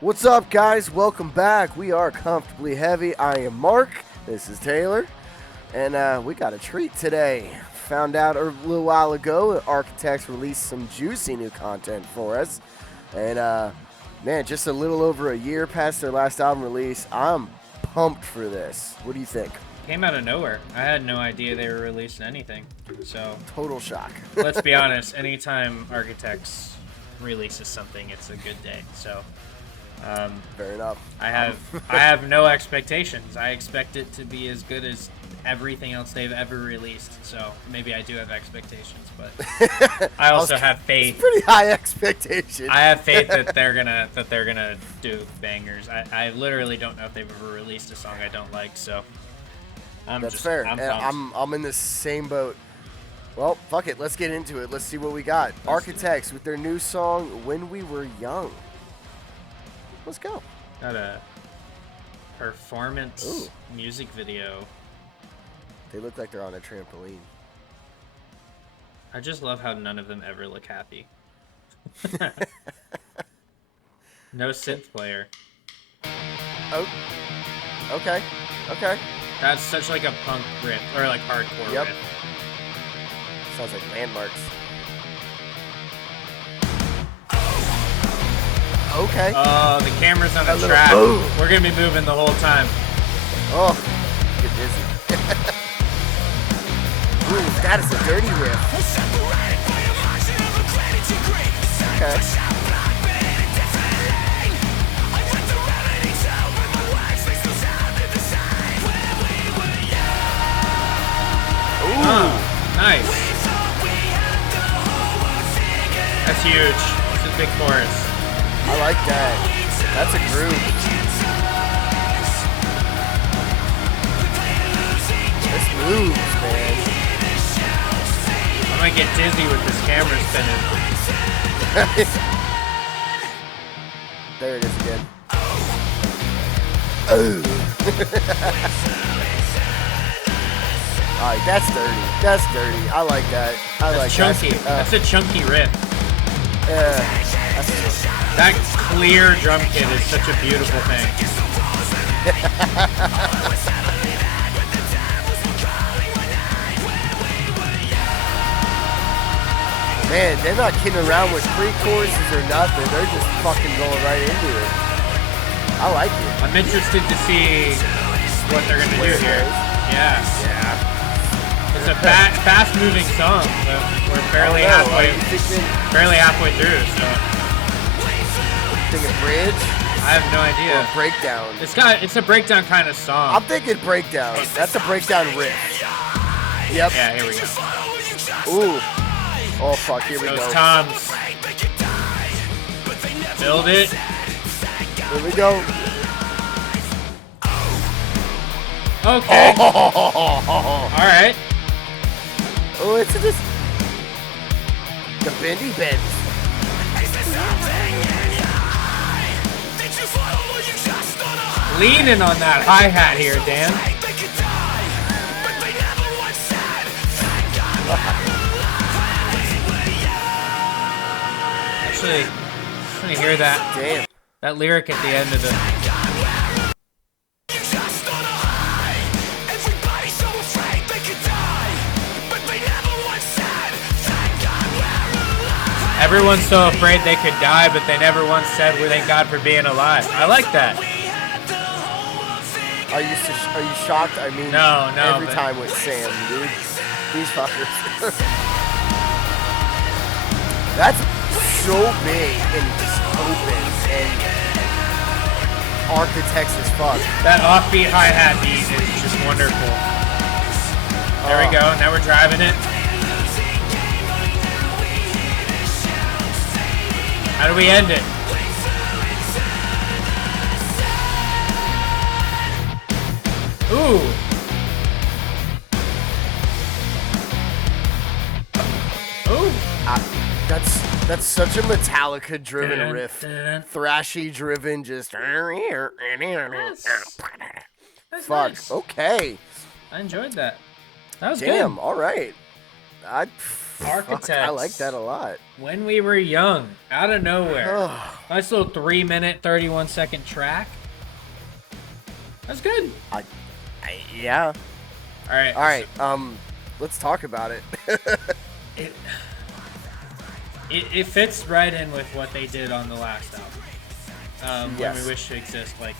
What's up, guys? Welcome back. We are Comfortably Heavy. I am Mark. This is Taylor. And we got a treat today. Found out a little while ago that Architects released some juicy new content for us. And man, just a little over a year past their last album release. I'm pumped for this. What do you think? Came out of nowhere. I had no idea they were releasing anything. So, Total shock. let's be honest. Anytime Architects releases something, it's a good day. So, Fair enough. I have no expectations. I expect it to be as good as everything else they've ever released. So maybe I do have expectations, but I also have faith. Pretty high expectations. I have faith that they're gonna do bangers. I literally don't know if they've ever released a song I don't like. So That's fair. I'm And pumped. I'm in the same boat. Well, fuck it. Let's get into it. Let's see what we got. Architects with their new song, When We Were Young. Let's go. Got a performance Ooh. music video. They look like they're on a trampoline. I just love how none of them ever look happy. No synth player. Oh, okay. Okay. That's such like a punk riff or like hardcore Yep. riff. Sounds like Landmarks. Okay. Oh, the camera's on A a little track. boom. We're gonna be moving the whole time. Oh, get dizzy. Ooh, that is a dirty riff. Okay. Ooh. Nice. That's huge. It's a big chorus. I like that. That's a groove. This moves, man. I might get dizzy with this camera spinning. There it is again. Oh. Alright, that's dirty. That's dirty. I like that. I like That's chunky. that. That's a chunky riff. That's That clear drum kit is such a beautiful thing. man, they're not kidding around with pre-choruses or nothing. They're just fucking going right into it. I like it. I'm interested to see what they're gonna Where do it here. goes. Yeah. Yeah. It's a fast-moving song. So we're barely Are halfway, you halfway through. So thinking bridge I have no or idea. breakdown? It's a breakdown kind of song. I'm thinking breakdown. That's a breakdown riff. Yep. Yeah, here we go. Ooh. Oh fuck, here we Those go. toms. Build it. Here we go. Okay. Oh, All right. it's just the bendy bends. Leaning on that hi-hat here, Dan. Actually, I'm gonna hear Damn. that lyric at the end of the. Everyone's so afraid they could die, but they never once said, "We thank God for being alive." I like that. Are you shocked? I mean, No, every but- time with Sam, dude. These fuckers. That's so big and just open and architects as fuck. That offbeat hi-hat beat is just wonderful. There we go. Now we're driving it. How do we end it? Ooh. Ooh. That's such a Metallica-driven Dun, riff, dun, dun. thrashy-driven, just. That's Fuck. nice. Okay. I enjoyed that. That was Damn. good. All right. Architects. I like that a lot. When We Were Young, out of nowhere. Nice little 3-minute, 31-second track. That's good. Yeah. All right. All right. Let's talk about it. It fits right in with what they did on the last album. Yes. When We Wish to Exist, like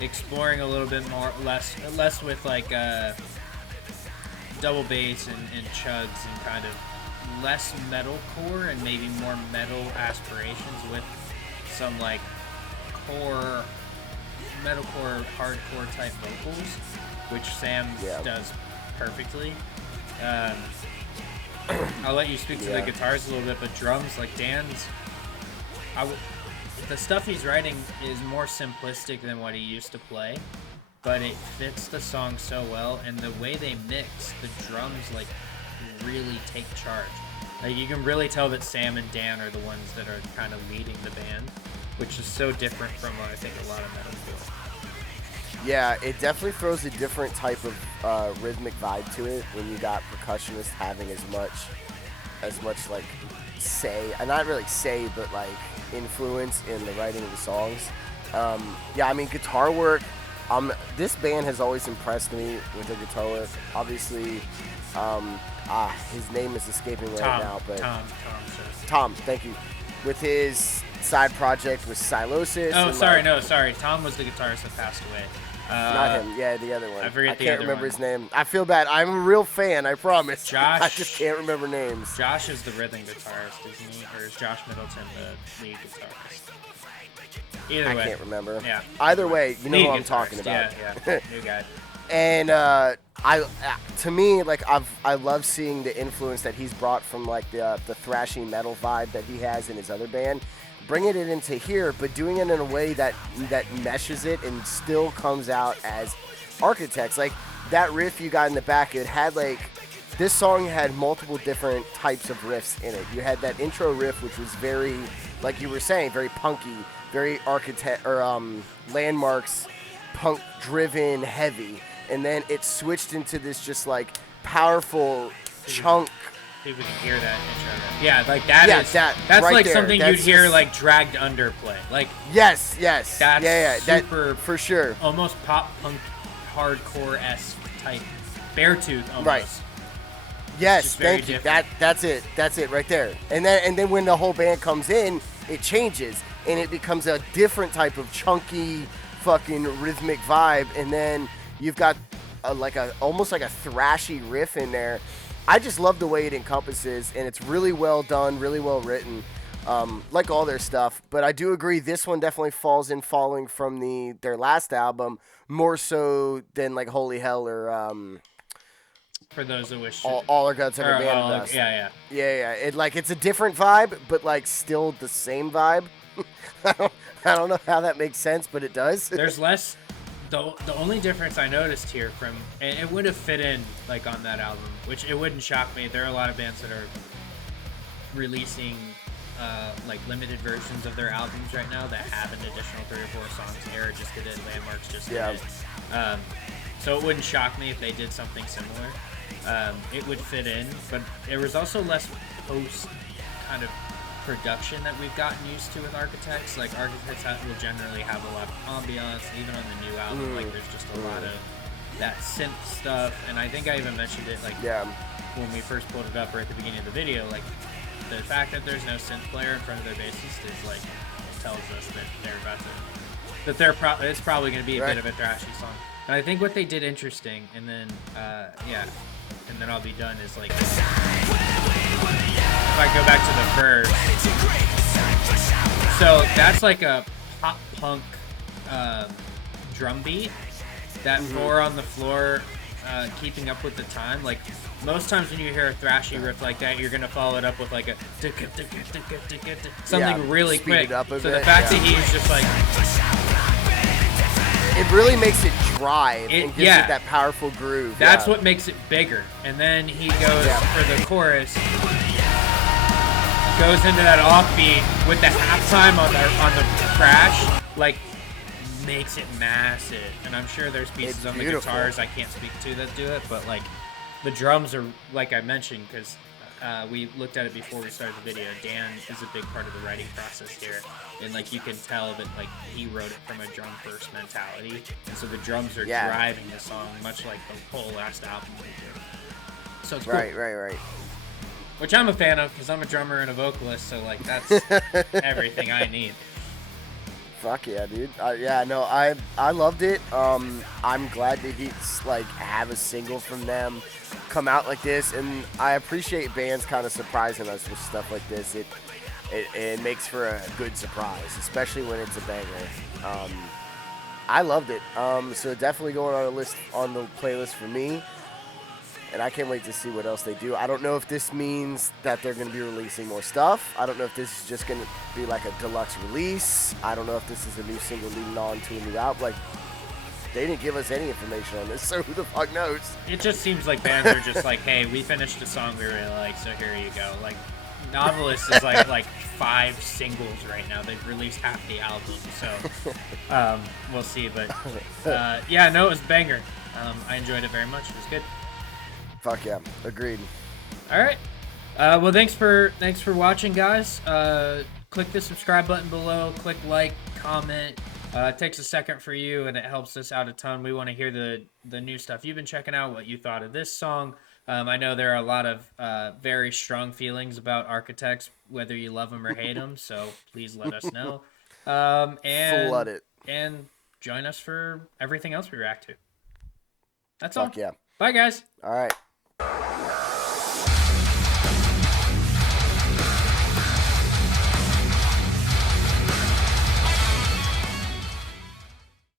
exploring a little bit more, less with like double bass and chugs and kind of less metalcore and maybe more metal aspirations with some like core metalcore hardcore type vocals, which Sam does perfectly. I'll let you speak to the guitars a little bit, but drums, like Dan's, the stuff he's writing is more simplistic than what he used to play, but it fits the song so well, and the way they mix, the drums like really take charge. Like you can really tell that Sam and Dan are the ones that are kind of leading the band, which is so different from what I think a lot of metalcore. Yeah, it definitely throws a different type of rhythmic vibe to it when you got percussionists having as much like say, not really say, but like influence in the writing of the songs. Yeah, I mean guitar work. This band has always impressed me with their guitar work. Obviously, his name is escaping right now, but Tom, thank you. With his side project with Silosis. Oh, sorry. Tom was the guitarist that passed away. Not him. Yeah, the other one. I can't remember his name. I feel bad. I'm a real fan, I promise. Josh. I just can't remember names. Josh is the rhythm guitarist, isn't he? Or is Josh Middleton the lead guitarist? Either way. I can't remember. Yeah. Either way, you know lead who I'm guitarist. talking about. Yeah. New guy. And to me, like I love seeing the influence that he's brought from like the thrashy metal vibe that he has in his other band, bringing it into here, but doing it in a way that meshes it and still comes out as Architects. Like that riff you got in the back, it had like this song had multiple different types of riffs in it. You had that intro riff, which was very, like you were saying, very punky, very Landmarks, punk driven, heavy. And then it switched into this just like powerful chunk. See if we can hear that intro. Yeah, like that's right like there. something That's you'd hear just, like dragged underplay. Like yes. That's super that, for sure. Almost pop punk hardcore-esque type. Beartooth almost. Right. Yes, thank you. That's it. That's it right there. And then when the whole band comes in, it changes and it becomes a different type of chunky fucking rhythmic vibe, and then you've got almost like a thrashy riff in there. I just love the way it encompasses, and it's really well done, really well written, like all their stuff. But I do agree this one definitely falling from their last album more so than like Holy Hell or For Those That Wish All Our Gods Have Abandoned Us. Yeah. It's a different vibe, but like still the same vibe. I don't know how that makes sense, but it does. There's less. The only difference I noticed here and it would have fit in like on that album, which it wouldn't shock me. There are a lot of bands that are releasing like limited versions of their albums right now that have an additional 3 or 4 songs. Era just did it. Landmarks just did it. So it wouldn't shock me if they did something similar. It would fit in, but there was also less post kind of production that we've gotten used to with Architects. Like Architects will generally have a lot of ambiance, even on the new album. Like there's just a lot of that synth stuff, and I think I even mentioned it like when we first pulled it up or at the beginning of the video. Like the fact that there's no synth player in front of their bassist is like tells us that they're about to it's probably going to be a bit of a thrashy song. And I think what they did interesting, and then and then I'll be done, is like if I go back to the verse. So that's like a pop punk drum beat. That 4 on the floor, keeping up with the time. Like most times when you hear a thrashy riff like that, you're gonna follow it up with like a something really quick. So the fact that he's just like, it really makes it drive and gives it that powerful groove. That's what makes it bigger. And then he goes for the chorus, goes into that offbeat with the halftime on the crash, like makes it massive. And I'm sure there's pieces on the guitars I can't speak to that do it, but like the drums are, like I mentioned, because we looked at it before we started the video. Dan is a big part of the writing process here, and like you can tell that like he wrote it from a drum first mentality, and so the drums are driving the song, much like the whole last album we did. So it's cool. Right. Which I'm a fan of because I'm a drummer and a vocalist, so like that's everything I need. Fuck yeah, dude. I loved it. I'm glad to have a single from them come out like this, and I appreciate bands kind of surprising us with stuff like this. It makes for a good surprise, especially when it's a banger. I loved it. So definitely going on the playlist for me. And I can't wait to see what else they do. I don't know if this means that they're going to be releasing more stuff. I don't know if this is just going to be like a deluxe release. I don't know if this is a new single leading on to a new album. Like, they didn't give us any information on this, so who the fuck knows? It just seems like bands are just like, hey, we finished a song we really like, so here you go. Like, Novelist is like 5 singles right now. They've released half the album, so we'll see. But yeah, no, it was a banger. I enjoyed it very much. It was good. Fuck yeah, agreed. All right. Well, thanks for watching, guys. Click the subscribe button below. Click like, comment. It takes a second for you, and it helps us out a ton. We want to hear the new stuff you've been checking out, what you thought of this song. I know there are a lot of very strong feelings about Architects, whether you love them or hate them. So please let us know. Flood it. And join us for everything else we react to. That's all. Fuck yeah. Bye, guys. All right.